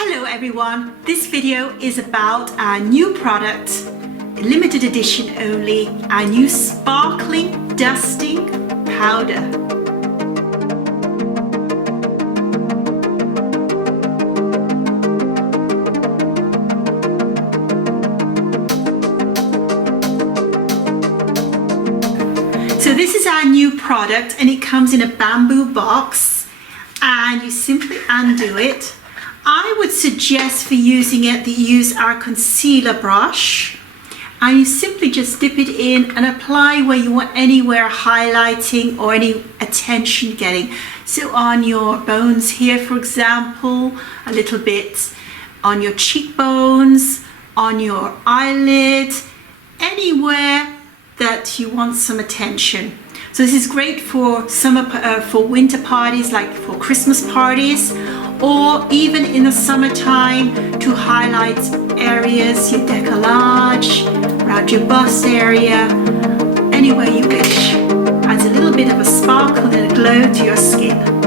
Hello everyone, this video is about our new product, limited edition only, our new sparkling dusting powder. So this is our new product and it comes in a bamboo box and you simply undo it. I would suggest for using it that you use our concealer brush and you simply just dip it in and apply where you want anywhere highlighting or any attention getting. So on your bones here, for example, a little bit on your cheekbones, on your eyelid, anywhere that you want some attention. So this is great for for winter parties, like for Christmas parties, or even in the summertime to highlight areas, your décollage, around your bust area, anywhere you wish. Adds a little bit of a sparkle and a glow to your skin.